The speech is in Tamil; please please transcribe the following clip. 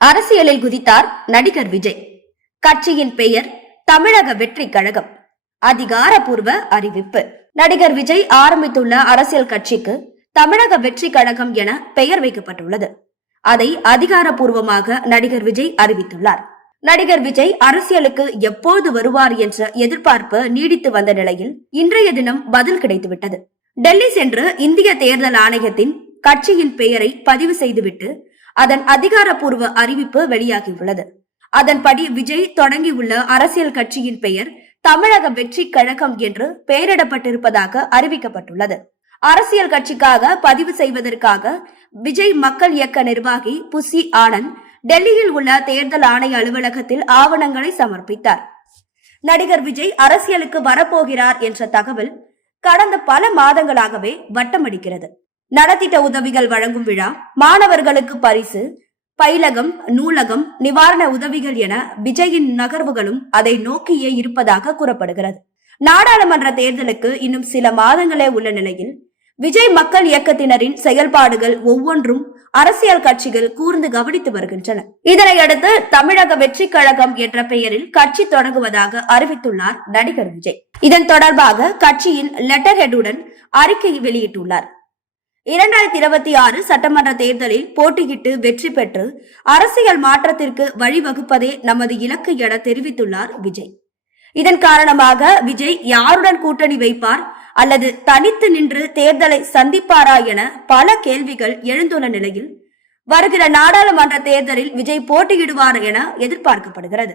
அரசியலில் குதித்தார் நடிகர் விஜய். கட்சியின் பெயர் தமிழக வெற்றி கழகம். அதிகாரப்பூர்வ அறிவிப்பு. நடிகர் விஜய் ஆரம்பித்துள்ள அரசியல் கட்சிக்கு தமிழக வெற்றி கழகம் என பெயர் வைக்கப்பட்டுள்ளது. அதை அதிகாரப்பூர்வமாக நடிகர் விஜய் அறிவித்துள்ளார். நடிகர் விஜய் அரசியலுக்கு எப்போது வருவார் என்ற எதிர்பார்ப்பு நீடித்து வந்த நிலையில் இன்றைய தினம் பதில் கிடைத்துவிட்டது. டெல்லி சென்று இந்திய தேர்தல் ஆணையத்தின் கட்சியின் பெயரை பதிவு செய்துவிட்டு அதன் அதிகாரப்பூர்வ அறிவிப்பு வெளியாகியுள்ளது. அதன்படி விஜய் தொடங்கியுள்ள அரசியல் கட்சியின் பெயர் தமிழக வெற்றி கழகம் என்று பெயரிடப்பட்டிருப்பதாக அறிவிக்கப்பட்டுள்ளது. அரசியல் கட்சிக்காக பதிவு செய்வதற்காக விஜய் மக்கள் இயக்க நிர்வாகி புசி ஆனந்த் டெல்லியில் உள்ள தேர்தல் ஆணைய அலுவலகத்தில் ஆவணங்களை சமர்ப்பித்தார். நடிகர் விஜய் அரசியலுக்கு வரப்போகிறார் என்ற தகவல் கடந்த பல மாதங்களாகவே வட்டமடிக்கிறது. நலத்திட்ட உதவிகள் வழங்கும் விழா, மாணவர்களுக்கு பரிசு, பயிலகம், நூலகம், நிவாரண உதவிகள் என விஜயின் நகர்வுகளும் அதை நோக்கியே இருப்பதாக கூறப்படுகிறது. நாடாளுமன்ற தேர்தலுக்கு இன்னும் சில மாதங்களே உள்ள நிலையில் விஜய் மக்கள் இயக்கத்தினரின் செயல்பாடுகள் ஒவ்வொன்றும் அரசியல் கட்சிகள் கூர்ந்து கவனித்து வருகின்றன. இதனையடுத்து தமிழக வெற்றி கழகம் என்ற பெயரில் கட்சி தொடங்குவதாக அறிவித்துள்ளார் நடிகர் விஜய். இதன் தொடர்பாக கட்சியின் லெட்டர் ஹெட்டுடன் அறிக்கை வெளியிட்டுள்ளார். 2026 சட்டமன்ற தேர்தலில் போட்டியிட்டு வெற்றி பெற்று அரசியல் மாற்றத்திற்கு வழிவகுப்பதே நமது இலக்கு என தெரிவித்துள்ளார் விஜய். இதன் காரணமாக விஜய் யாருடன் கூட்டணி வைப்பார் அல்லது தனித்து நின்று தேர்தலை சந்திப்பாரா என பல கேள்விகள் எழுந்துள்ள நிலையில் வருகிற நாடாளுமன்ற தேர்தலில் விஜய் போட்டியிடுவார் என எதிர்பார்க்கப்படுகிறது.